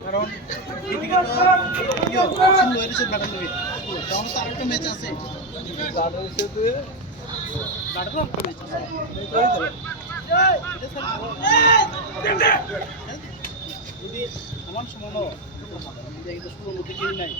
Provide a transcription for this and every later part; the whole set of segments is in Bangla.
কারণ এদিকে তো সুন্দর ব্যাটার নেবে তখন তো আরেকটা ম্যাচ আছে যদি আমার সমান ষোলোর মধ্যে কেউ নাই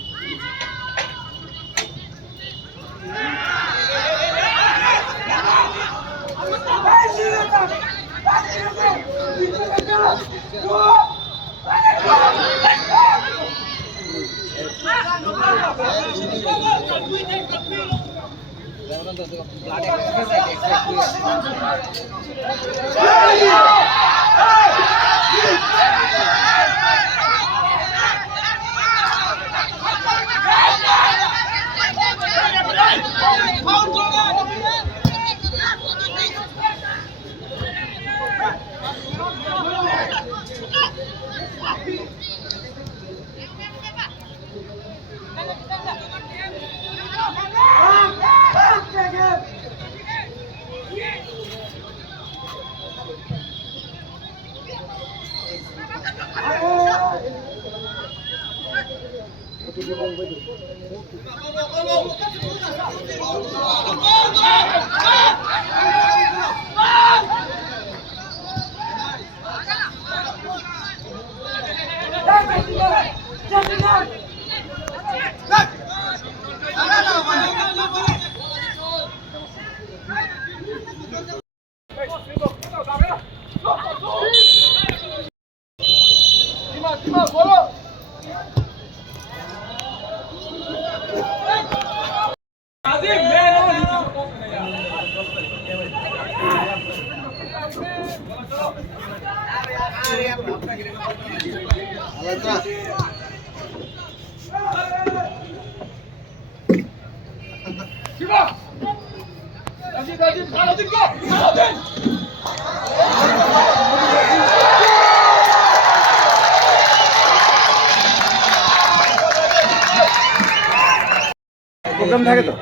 প্রোগ্রাম থাকে তো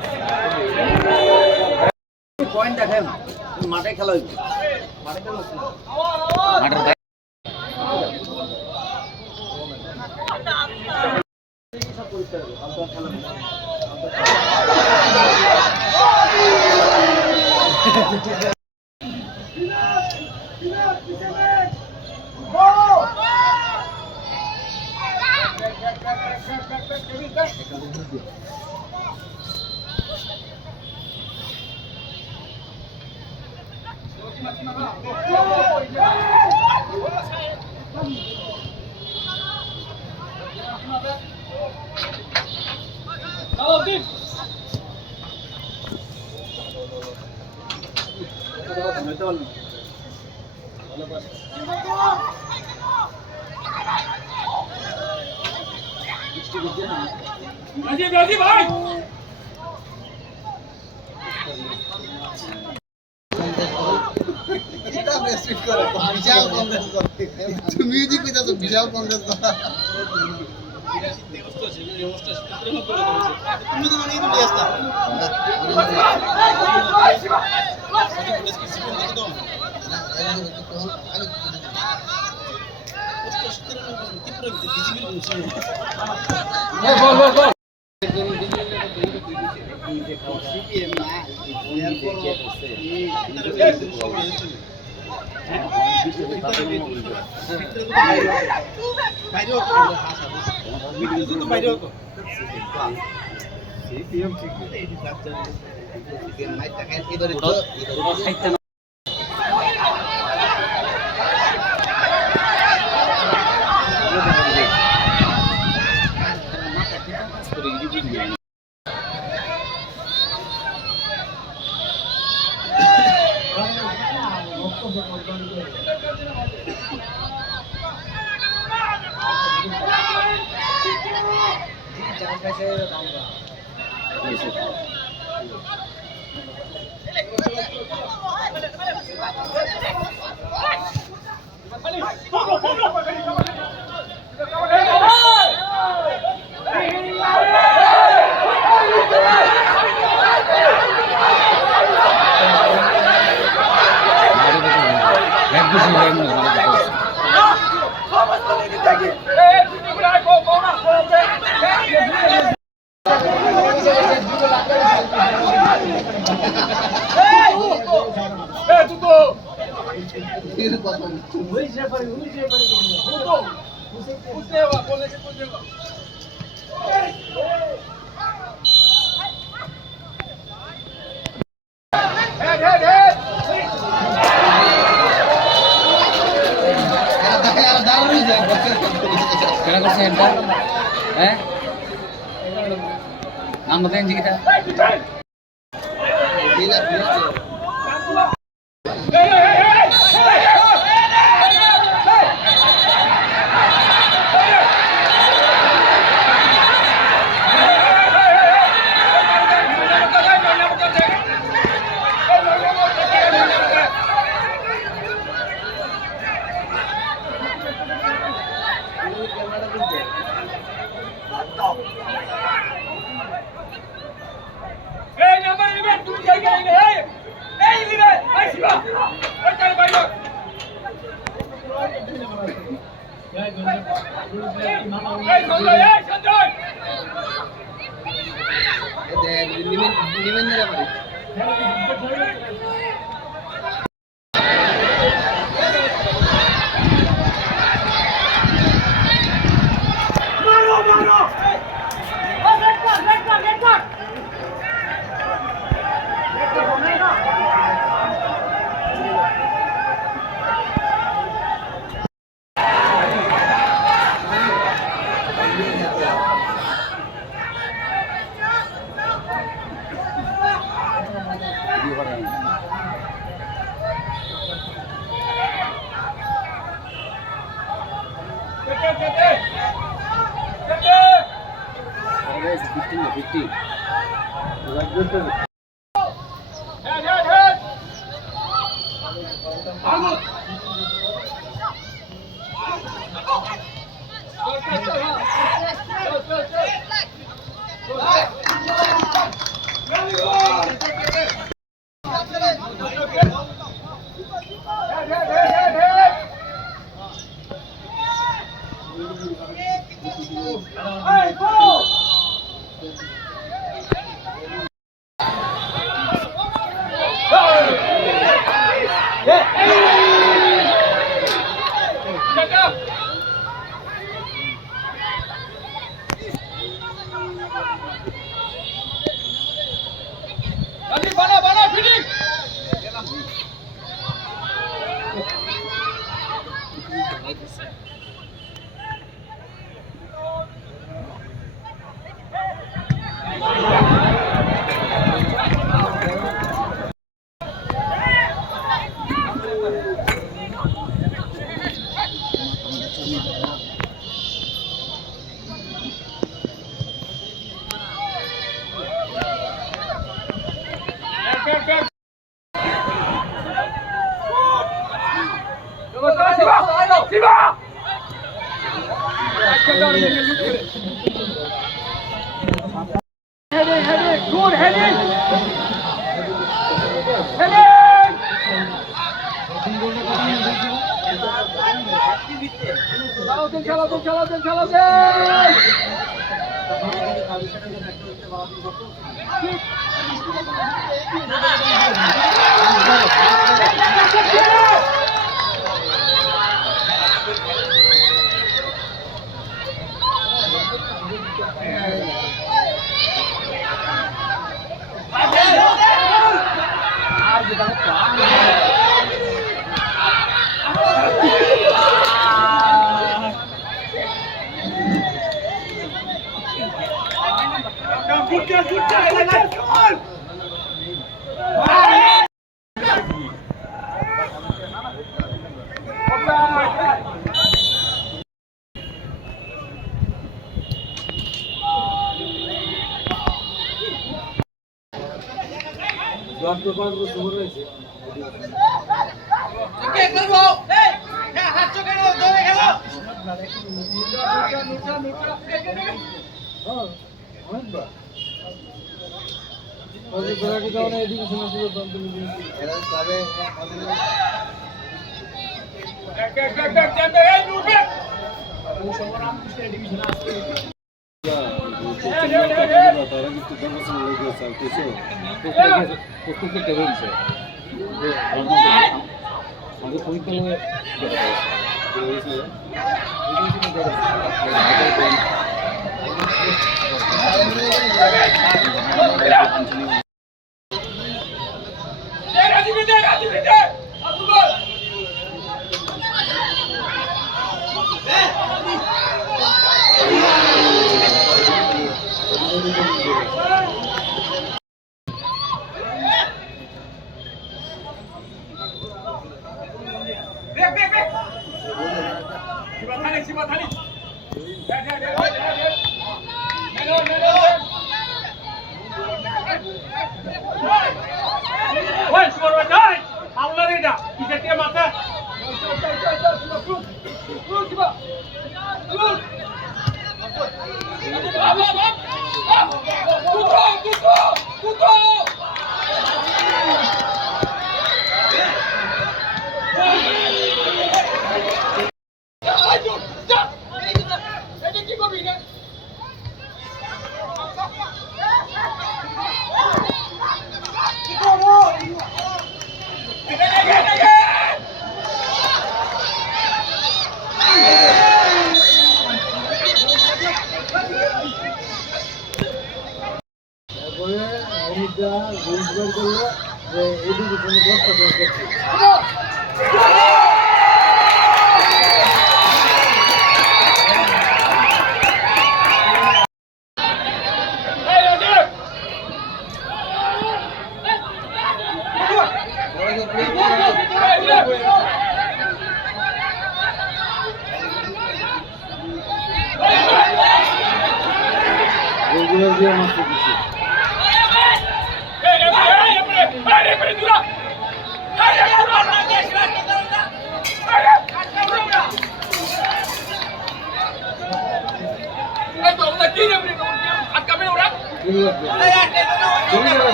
পয়েন্ট দেখেন মাঠে খেলা হইছে মাঠে খেলা হচ্ছে মাঠের ভাই মিউজিক কইতাছ বিশাল কন্টেস্ট করা তুমি তো মানে দুটি আসতা বাইরে হতো ভিডিও তো বাইরে হতো সিপিএম ঠিক এই সিপিএম নাই দেখেন এবারে তো সাইটটা নাম বলেন জি কিটা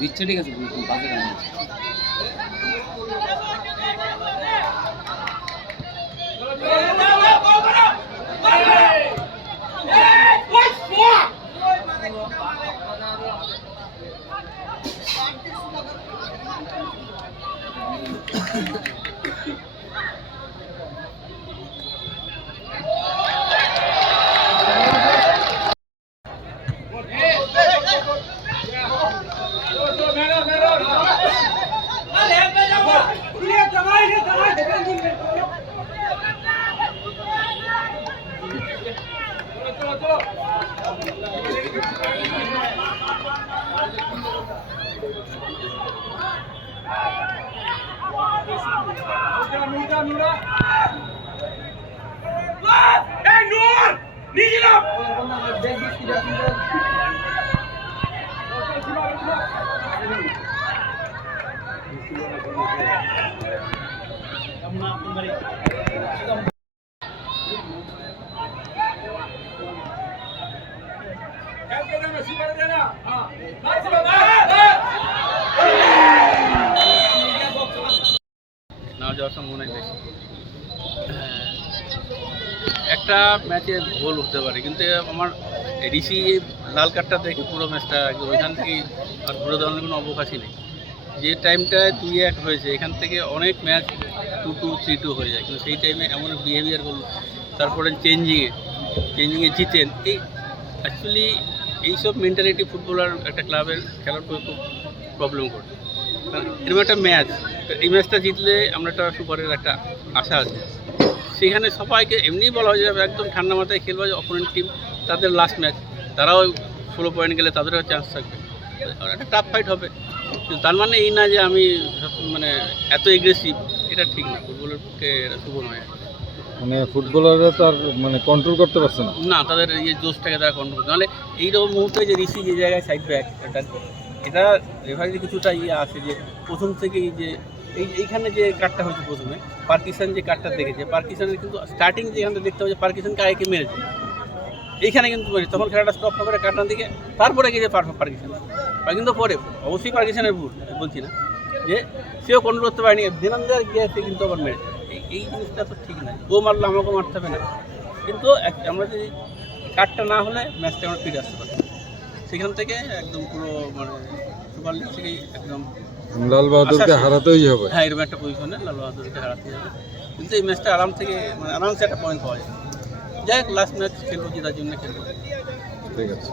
দিচ্ছে ঠিক আছে বাজে কেন না যাওয়ার সম্ভাবনা বেশি। একটা ম্যাচে গোল হতে পারে, কিন্তু আমার ঋষি লাল কার্ডটা দেখে পুরো ম্যাচটা একদম ওইখান থেকেই আর ঘুরে দাঁড়ানোর কোনো অবকাশই নেই। যে টাইমটায় 2-1 হয়েছে এখান থেকে অনেক ম্যাচ 2-2 3-2 হয়ে যায়, কিন্তু সেই টাইমে এমন বিহেভিয়ার করল, তারপরে চেঞ্জিংয়ে জিতেন। এই অ্যাকচুয়ালি এইসব মেন্টালিটি ফুটবলার একটা ক্লাবের খেলার পরে খুব প্রবলেম করে। কারণ এরকম একটা ম্যাচ, এই ম্যাচটা জিতলে আমরা একটা সুপারের একটা আশা আছে। সেখানে সবাইকে এমনিই বলা হয়ে যাবে একদম ঠান্ডা মাথায় খেলবে, যে অপোনেন্ট টিম তাদের লাস্ট ম্যাচ, তারাও 16 পয়েন্ট গেলে তাদেরও চান্স থাকবে, আর একটা টাফ ফাইট হবে। কিন্তু তার মানে এই না যে আমি মানে এত এগ্রেসিভ, এটা ঠিক না, ফুটবলের পক্ষে এটা শুভ নয়। মানে ফুটবলাররা তার মানে কন্ট্রোল করতে পারছে না। না, তাদের এই জোশটাকে তারা কন্ট্রোল করতে, নাহলে এইরকম মুহূর্তে যে ঋষি যে জায়গায় সাইড ব্যাক, এটা রেফারি কিছুটা আছে যে প্রথম থেকেই যে এইখানে যে কার্ডটা হয়েছে প্রথমে পার্কিসন যে কার্ডটা দেখেছে, পার্কিসনের কিন্তু স্টার্টিং যেখানে দেখতে হবে যে পার্কিসনকে আগে মেরেছে, এইখানে কিন্তু তখন খেলাটা স্টপ না করে কাটার দিকে, তারপরে গিয়ে পার্কিসন কিন্তু পরে অবশ্যই পার্কিসনের ভুল বলছি না, যে সেও কন্ট্রোল করতে পারেনি, দেনান্দার গিয়ে সে কিন্তু আবার মেরেছে। এই জিনিসটা তো ঠিক না, ও মারলে আমাকেও মারতে হবে না। কিন্তু আমরা যদি কার্ডটা না হলে ম্যাচটা আমরা ফিরে আসতে পারি, সেখান থেকে একদম পুরো মানে সুপার লিগ থেকেই একদম লাল বাহাদুরকে হারাতেই হবে। হ্যাঁ, এরকম একটা পজিশনে লাল বাহাদুরকে হারাতে হবে, কিন্তু এই ম্যাচটা আরামসে একটা পয়েন্ট পাওয়া যায়। যাই হোক, লাস্ট ম্যাচ খেলবো, জেতার জন্য খেলবো। ঠিক আছে।